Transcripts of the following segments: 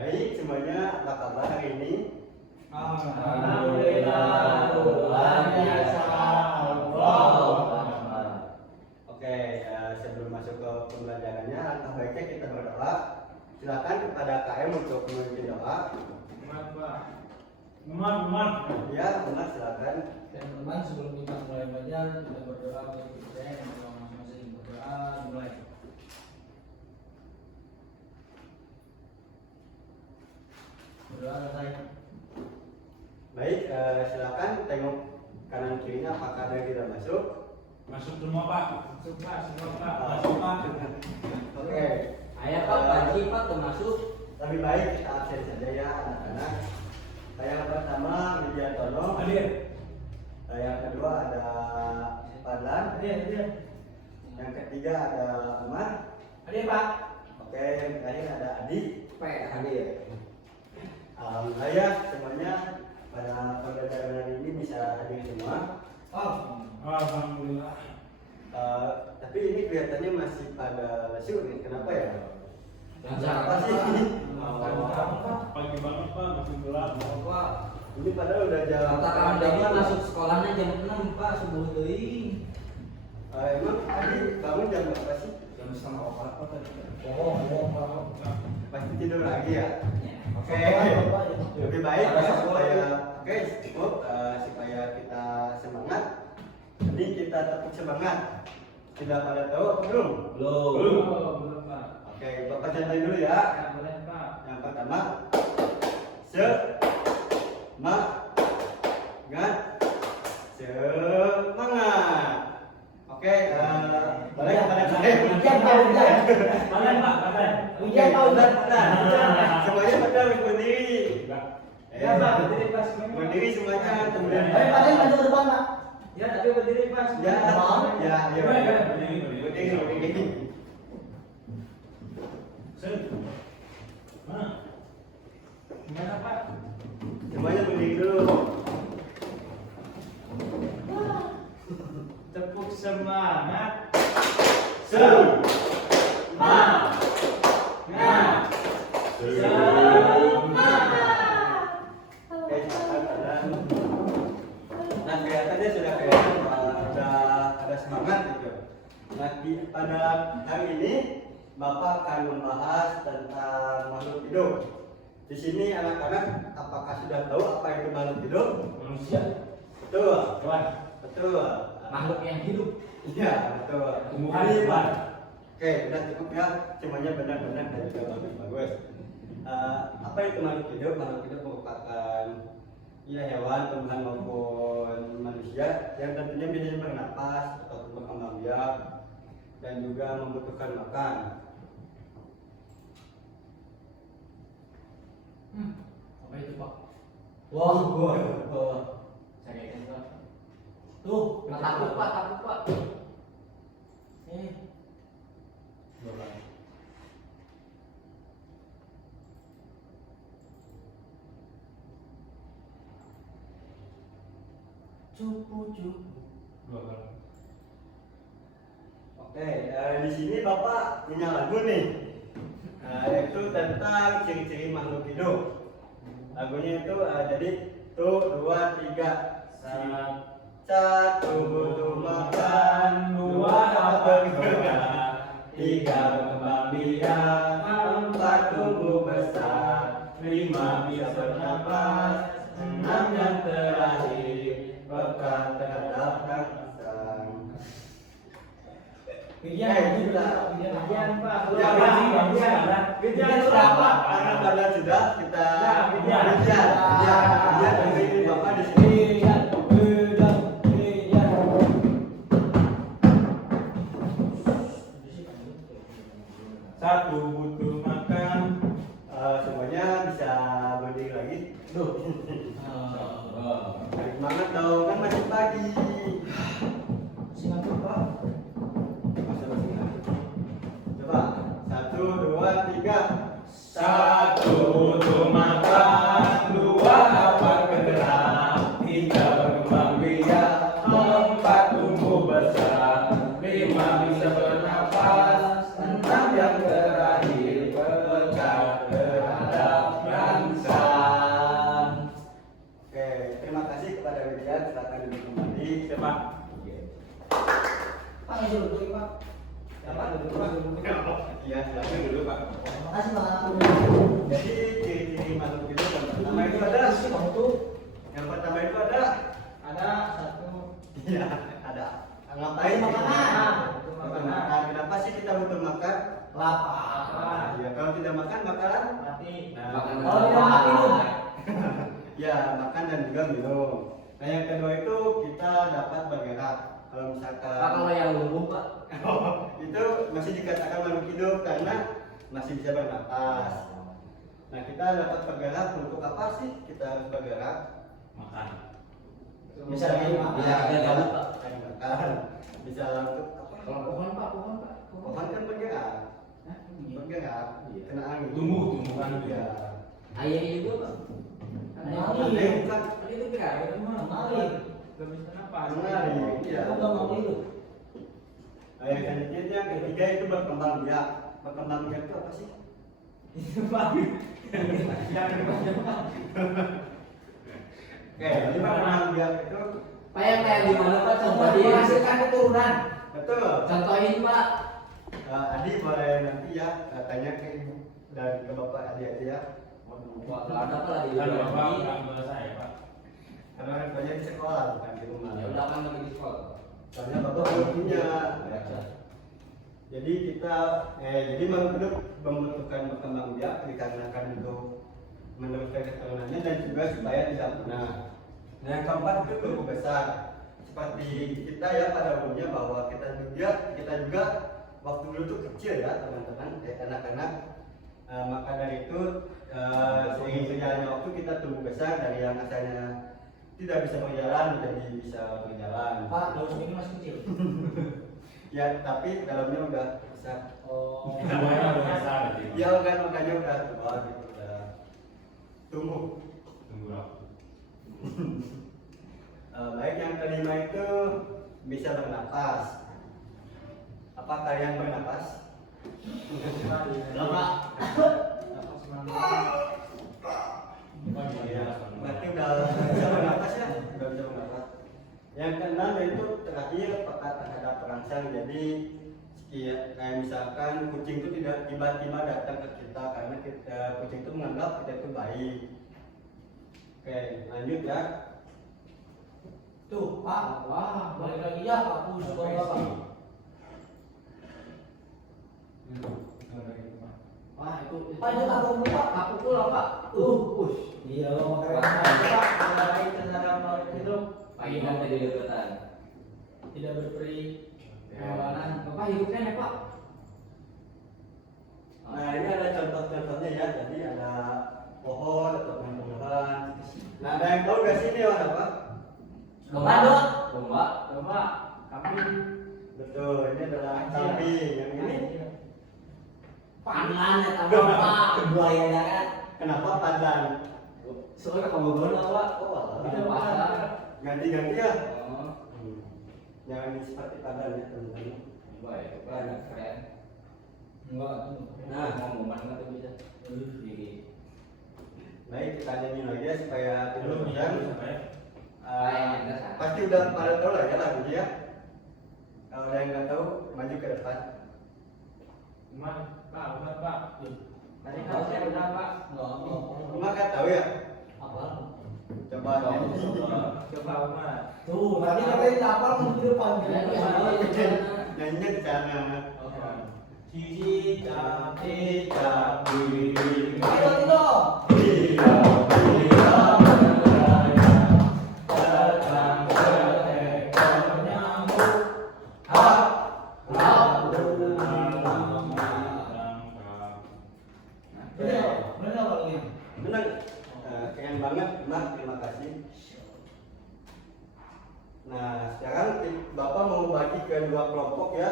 Baik, semuanya apa kabar hari ini? Alhamdulillah, luar biasa. Oke, sebelum masuk ke pembelajarannya, alangkah baiknya kita berdoa. Silakan kepada KM untuk memimpin doa. Umat. Ya, benar, silakan. Teman-teman, sebelum kita mulai belajar, kita berdoa untuk kita yang masing-masing berdoa mulai. Berdoa selesai. Baik, silakan tengok kanan kirinya apakah ada yang tidak masuk. Masuk semua Pak. Masuk Pak, semua Pak. Masuk Pak. Oke, Ayah Pak, Panji Pak termasuk. lebih baik kita absen saja ya anak-anak. Yang pertama Widiantono. Hadir. Yang kedua ada Fadlan. Hadir. Yang ketiga ada Umar. Hadir Pak. Oke, yang terakhir ada Adi. Pak hadir. Alhamdulillah ya semuanya pada pembelajaran hari ini bisa hadir semua. Oh. Alhamdulillah. Tapi ini kelihatannya masih pada lesu nih. Kenapa ya? Apa sih? Pagi banget Pak, masih gelap. Pak, Ini padahal udah jam. katakan David masuk sekolahnya jam 6 Pak, subuh deui. Emang Adi bangun jam berapa sih? Jam 3:30 Pak tadi. Pasti tidur lagi ya. Oke. Lebih baik supaya cukup supaya kita semangat. Jadi kita tetap semangat. Sudah pada tahu apa belum? Belum Pak. Oke, Bapak cantai dulu ya. Ya, boleh Pak. Yang pertama, semangat. Oke, boleh kepada saya. Hujan Pak, hujan. Kalian Pak, kalian. Hujan Pak, hujan. Semuanya pada berdiri. Ya Pak, berdiri Pak semuanya. Berdiri semuanya, kemudian. Ayo Pak, maju ke depan Pak. Ya, tapi berdiri Pak. Ya, ya, ya. Berdiri. Berdiri. Sen. Mana? Gimana Pak? Semuanya berdiri dulu. Tepuk semangat. Semangat. Oke, silakan kalian. Nah, kelihatannya sudah kelihatan sudah ada semangat gitu. Nah, pada hari ini Bapak akan membahas tentang makhluk hidup. Di sini anak-anak apakah sudah tahu apa itu makhluk hidup? Manusia. Betul. Tuhan. Betul. Makhluk yang hidup. Iya, betul. Tumbuhan hidupan. Oke, udah cukup ya. Semuanya benar-benar dan juga bagus. Apa itu makhluk hidup? Makhluk hidup merupakan ya hewan, tumbuhan maupun manusia yang tentunya bisa bernapas atau berkembang biak dan juga membutuhkan makan. Apa itu Pak? Wah. Saya kayaknya Pak. Tuh, takut Pak. Cupu. Dua kali. Oke, di sini Bapak punya lagu nih, yaitu tentang ciri-ciri makhluk hidup. Lagunya itu jadi tuh 2, 3. Satu butuh makan, 2 bergerak, 3 berkembang biak, 4 tumbuh besar, 5 bisa bernapas, 6 yang terakhir peka terhadap rangsangan. Hujan Pak. Hujan sudah Pak, karena pada sudah kita hujan dari Bapak di sini. Satu butuh makan. Semuanya bisa berdiri lagi. Duh, balik semangat dong, kan masih pagi. Singapura Pak. Masih ngantuk. Coba, 1, 2, 3. Satu butuh makan, 2 dapat bergerak, 3 berkembang biak, 4 tumbuh besar, 5 bisa bernapas, 6 yang terakhir peka terhadap Pak ngajak dulu Pak. Siapa dulu Pak? Iya, silakan dulu Pak. Makasih Pak. Jadi ciri-ciri makhluk itu yang pertama itu ada. Yang pertama itu ada. Ada satu. Iya, ada. Ngapain Makanan. Itu Bukan makanan. makan. Kenapa sih kita butuh makan? Lapar. Ya, kalau tidak makan makanan. Mati. Makan. Nah, Kalau tidak makan minum. ya, makan dan juga minum. Nah, yang kedua itu kita dapat bergerak. Kalau misalkan Pak kalau yang lumpuh Pak. itu masih dikatakan makhluk hidup karena masih bisa bernapas. Nah, kita dapat bergerak untuk apa sih? Kita harus bergerak. Makan. Misalnya Bisa bergerak, Pak. makan. Bisa untuk apa? Kalau pohon Pak, pohon Pak. Pohon kan bergerak. Hah? Bergerak. Kena angin. Tumbuhan gitu. Ya. Air juga Pak. Angin bukan. Kan itu gerak, itu mah. Mengalir. Gak bisa nafas. Mengalir. Iya. Aku nggak mau itu. Nah, yang selanjutnya itu yang ketiga itu berkembang biak. Berkembang biak itu apa sih? Itu Pak. Jangan dibaca Pak. Oke, jadi berkembang biak itu Pak yang kayak gimana Pak? Contoh dihasilkan keturunan. betul. Contohin Pak. Adi boleh nanti ya tanya ke ibu dan ke bapak Adi aja ya. Wah, kalau ada apa lagi? Kan bapak orang tua saya Pak. Karena orang tuanya di sekolah bukan di rumah. Ya udah kan lagi di sekolah. Soalnya bapak belum punya. Jadi jadi makhluk hidup membutuhkan berkembang biak dikarenakan untuk meneruskan keturunannya dan juga supaya tidak punah. Nah, yang keempat itu tumbuh besar. Seperti kita ya pada umumnya bahwa kita juga waktu dulu tuh kecil ya teman-teman, anak-anak. Maka dari itu seiring berjalannya waktu kita tumbuh besar dari yang asalnya tidak bisa berjalan menjadi bisa berjalan. Pak, daun ini masih kecil. Ya, tapi dalamnya udah besar. Oh. Namanya udah besar gitu. Ya kan makanya udah tua gitu, udah tumbuh. Tunggu waktu. Baik, yang kelima itu bisa bernapas. Apa kalian bernapas? Bapak. Nafas mantap. Ya, berarti udah bisa bernapas ya, udah bisa bernapas. Yang keenam itu terakhir peka terhadap perangsang. Jadi kayak misalkan kucing itu tidak tiba-tiba datang ke kita karena kucing itu menganggap kita itu baik. Oke, lanjut ya. Tuh, Pak. Wah, balik lagi ya Pak. Aku suka Bapak. Wah, itu. Pak, itu takut Pak. Aku pulang Pak. Iya, lo pakai Pak, mengenai terhadap makhluk hidup. Pak Inan tadi dekatan. Tidak berperi Hewanan. Bapak hidupnya ya Pak. Nah, ini ada contoh-contohnya ya. Jadi ada pohon atau tumbuhan. Nah, ada yang tahu nggak sih ini apa? Domba dong. Domba. Domba, kambing. Betul, ini adalah kambing. Yang ini Pangan ya tambah Pak. Buaya ya kan. kenapa padan? Soalnya kamu bola Pak. Oh, alah. Tidak Pasar. Ganti-ganti ya. Oh. Jangan seperti padan ya teman-teman. Baik, banyak keren. Enggak tuh. Nah. Ngomong mana tuh bisa. Gigi. Baik, kita nyanyi lagi ya supaya tidur Belum dan sampai. pasti udah pada tahu lah ya lagunya ya. Kalau ada yang nggak tahu, maju ke depan. Umat, Pak, umat Pak. Tadi kan saya udah Pak. Cuma kan tahu ya. Apa? Coba nyanyi. Coba umat. Tuh, tadi katanya lapar mau ke depan. Nyanyinya di sana. Cici, Tapi tapi Ayo, Tino. tidak tidak berdaya datang seekor nyamuk. Hap hap Benar Pak ini. Benar. Keren banget, Mas. Terima kasih. Nah, sekarang Bapak mau bagi ke dua kelompok ya.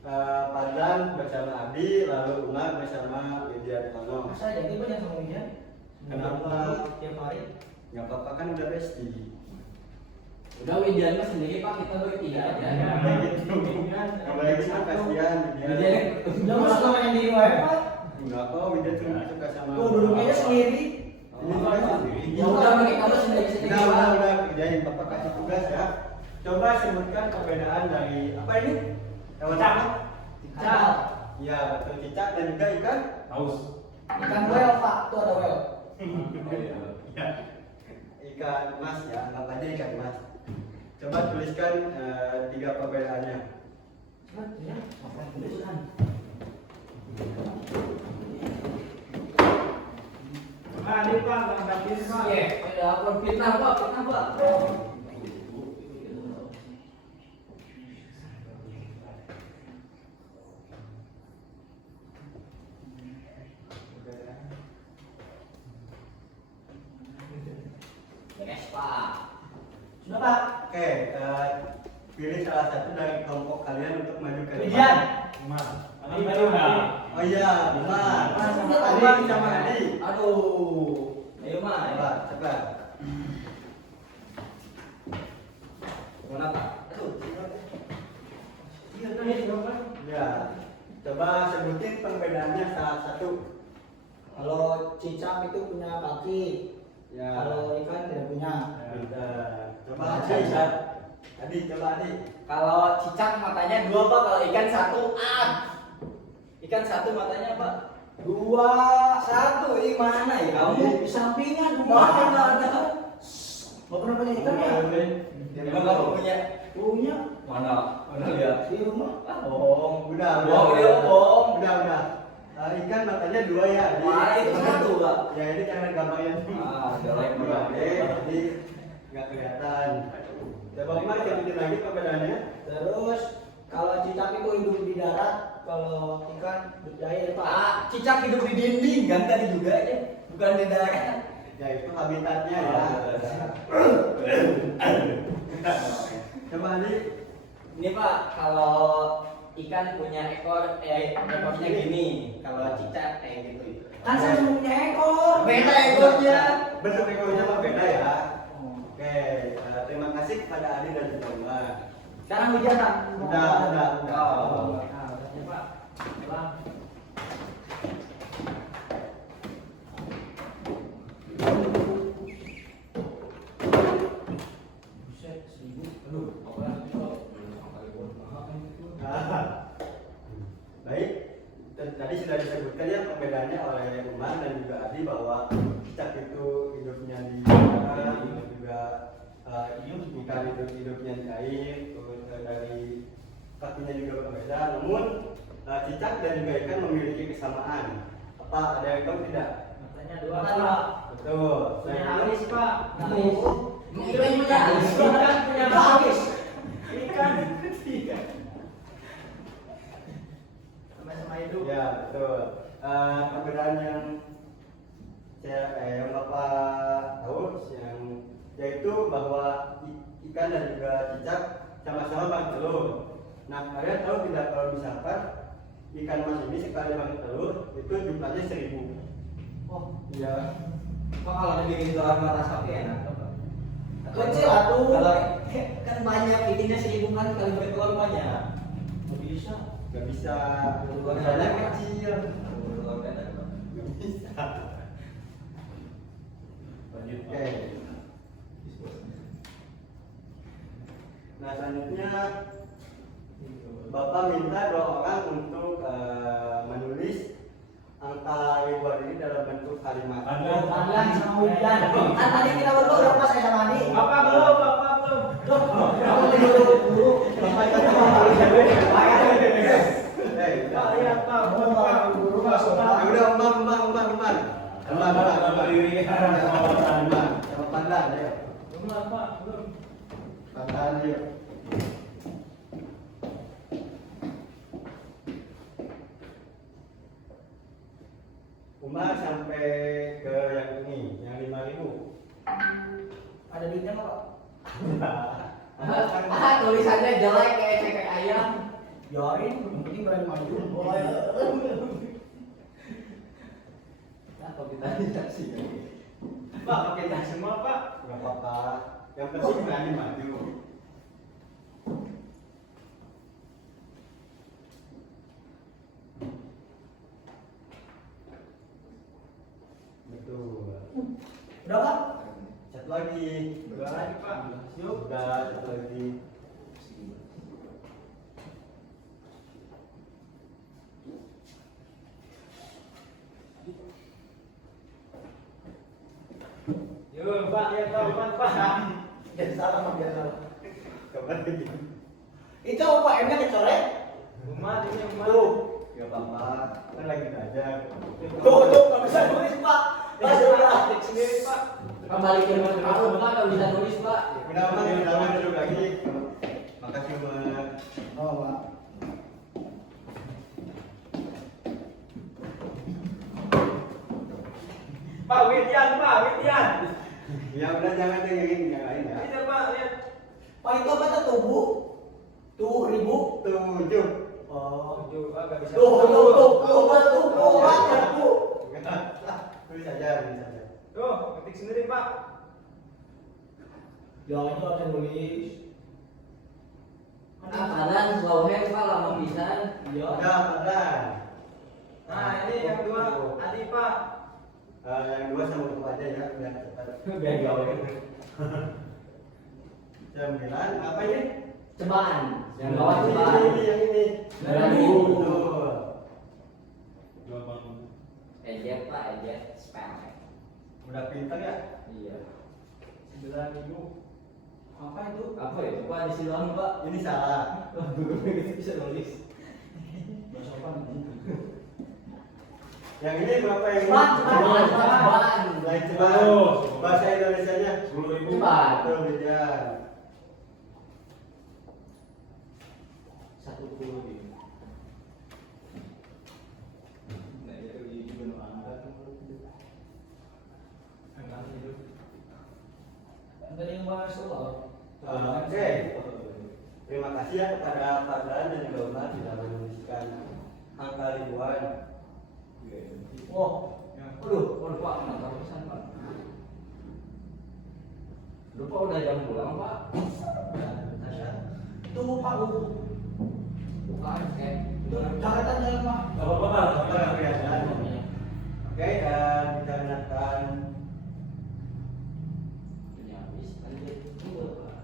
Padan bersama Adi, lalu Umar bersama Widya Tono. Masa jadi banyak sama dia? Kenapa? Tiap hari. Gak apa-apa kan udah besti. Udah Widian mah sendiri Pak, kita bertiga aja. Kayak gitu. Kembali gitu kasihan Widya. Widian udah mas sama yang di luar Pak. Enggak kok, Widya cuma suka sama. Tuh duduknya sendiri. Ini juga sendiri. Ya udah kita mah sendiri-sendiri. Udah kerjain. Bapak kasih tugas ya. Coba sebutkan perbedaan dari apa ini? Hewan Cicak. apa? Cicak. Iya, betul, cicak dan juga ikan. Haus. Ikan well pak, tuh ada well. Ya. Ikan emas ya, anggap aja ikan emas. Coba tuliskan 3 perbedaannya. Ya, apa tulisan? Pak, ini Pak, gambarin Pak. Iya, ada apa fitnah pak, fitnah pak. Yes pak. Sudah pak. Oke, pilih salah satu dari kelompok kalian untuk maju ke depan. Widian. Mas, ini baru enggak? Oh iya, Umar. Mas, sama Adi Adi. sama Adi. Aduh. Ayo mas. Coba, coba. Mana pak? Aduh. Iya, tadi berapa? Ya, coba sebutin perbedaannya salah satu. Kalau cicak itu punya kaki. Ya. Kalau ikan tidak punya. Bentar. Coba Nah, Adi. cicak. Adi, coba Adi. Kalau cicak matanya 2 pak, kalau ikan 1 Ikan 1 matanya pak 2, 1, ini mana ya kamu? Di sampingnya 2 nggak ada. Mau pernah punya ikan ya? Emang kamu punya? Punya? Mana? Mana lihat? Di rumah. Oh, udah. Bohong dia, bohong. Udah. Ikan matanya 2 ya. Adi. Wah, itu 1 pak. Ya ini jangan gambarnya. Jelek Dua, jadi nggak kelihatan. Coba Umar sebutin lagi perbedaannya. Terus kalau cicak itu hidup di darat, kalau ikan hidup di air pak. Cicak hidup di dinding kan tadi juga ya, bukan di darat. Ya itu habitatnya ya. Coba Adi. Ini pak, kalau ikan punya ekornya gini, kalau cicak kayak gitu. Kan saya punya ekor. Beda ekornya. Bentuk ekornya mah beda ya. Oke, terima kasih kepada Adi dan juga Umar. Sekarang hujan pak. Udah. Oh. Nah, udah pak. Pulang. Buset, 1000. Aduh, apa lagi pak? Baik, tadi sudah disebutkan ya perbedaannya oleh Umar dan juga Adi bahwa cicak itu hidupnya di darat, dan juga ikan hidupnya di air, terus dari kakinya juga berbeda. Namun cicak dan juga ikan memiliki kesamaan. Apa ada yang tahu tidak? Matanya 2 pak. Betul. Punya Selain itu, alis Pak. Alis. Ikan punya alis. Ikan punya alis. Ikan ketiga. Sama-sama hidup. ya betul. Perbedaan yang Bapak tahu yang yaitu bahwa ikan dan juga cicak sama-sama bertelur. Nah, kalian tahu tidak kalau misalkan ikan mas ini sekali bertelur itu jumlahnya 1000. Oh, Iya. Pak kalau dibikin telur mata sapi enak apa? Kecil atuh. Kalau kan banyak bikinnya 1000 kan kali bertelur banyak. Nggak bisa. Gak bisa. Telur Telurnya dadar kecil. Telur dadar Pak. Gak bisa. Lanjut Pak. Oke. Nah, selanjutnya Bapak minta 2 orang untuk menulis angka ribuan ini dalam bentuk kalimat. Pandang sama hujan. Kan tadi kita berdua udah pas saya sama Adi. Bapak belum, Bapak belum. Kamu buru-buru. Bapak itu mau nulis dulu. Pak, lihat Pak, Kamu Bapak buru-buru masuk Ya Pak. udah, Umar. Berdiri. Sama Pandan, ayo. Belum lah Pak, belum. Pandan, yuk. Umar sampai ke yang ini, yang 5.000. Ada duitnya nggak Pak? Nah, Tulisannya jelek kayak cekek ayam. Biarin, yang penting berani maju. Nah, kalau kita lihat sih. Pak, pakai tas semua Pak. nggak apa-apa. Yang penting berani maju. Betul. Udah Pak? Satu lagi. Dua lagi Pak. Yuk, udah satu lagi. Pak. Biar salah Pak, biar salah. Kembali. Itu Pak M-nya kecoret. Umat ini umat. Tuh. Gak apa-apa, kan lagi belajar. Tuh, nggak bisa nulis Pak. Pak sudah. Ketik sendiri Pak. Kembali ke rumah kamu Pak, kalau bisa nulis Pak. Kenapa nih dalam dulu lagi? Makasih Mas. Oh Pak. Pak Witian, Pak Witian. Ya udah jangan dengerin yang lain ya. Ini Pak, lihat. Pak itu apa tuh tubuh? Tuh ribu. 7. Oh. Tujuh, Pak nggak bisa. Tuh. Tulis aja, tulis aja. Tuh, ketik sendiri Pak. Jangan itu harus nulis. Kanan slow hand Pak, lama pisan. Iya. Udah, udah. Nah, ini yang dua, Adi Pak. Yang dua sama buku aja ya, biar cepat. Biar gawe. 9, apa ini? Cobaan. Yang bawah Ini, cobaan. yang ini. Berani. Betul. Gampang. Ejet Pak, ejet spam. Udah pintar ya? Iya. 9.000. Apa itu? Apa itu Pak di silang Pak? Ini salah. Itu bisa nulis. Bahasa apa nih? Yang ini berapa yang ini? Cobaan, cobaan. Lain coba. Bahasa Indonesianya 10.000. Cobaan. Betul, Bijan. 10 gitu. Nah, itu di Gunung Angkat. Tadi yang bahas soal. Oke. Terima kasih ya kepada Pak Dan dan juga Umar sudah menuliskan angka ribuan. Oh, waduh Pak, kenapa pesan Pak? Lupa udah jam pulang Pak. Tunggu Pak. Bukan, Catatan saya Pak. Gak apa-apa Pak. Apa yang kelihatan? Oke, dan dikarenakan Ini habis, lanjut. Tunggu Pak.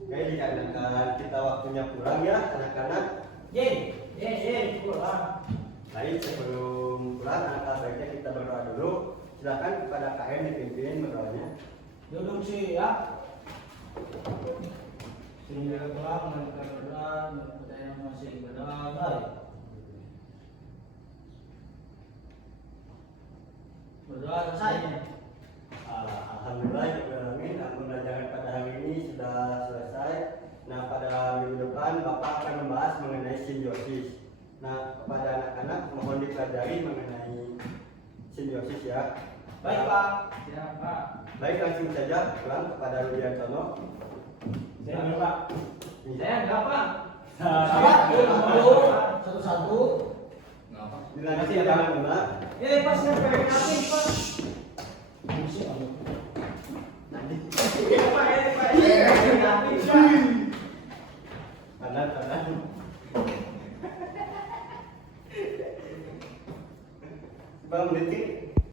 Oke, dikarenakan kita waktunya pulang ya anak-anak. Ye, pulang. Baik, sebelum pulang alangkah baiknya kita berdoa dulu. Silakan kepada KM dipimpin berdoanya. Duduk sih ya. Sehingga pulang melakukan berdoa, kepada yang masih berdoa. Baik. Berdoa selesai. Alhamdulillah, namun pelajaran pada hari ini sudah selesai. Nah, pada minggu depan Bapak akan membahas mengenai simbiosis. Nah, kepada anak-anak mohon dipelajari mengenai simbiosis ya. Baik Pak. Siap Pak. Baik, langsung saja pulang kepada Rudiantono. Saya ambil Pak. Saya enggak Pak. Siap. Satu-satu. Ngapa? Dilanjutkan dengan Mbak. Ini Pak, saya pengen ngapain Pak? Nanti Iya Pak, ini Pak. Saya pengen ngapain Pak? tahan. Bang, detik.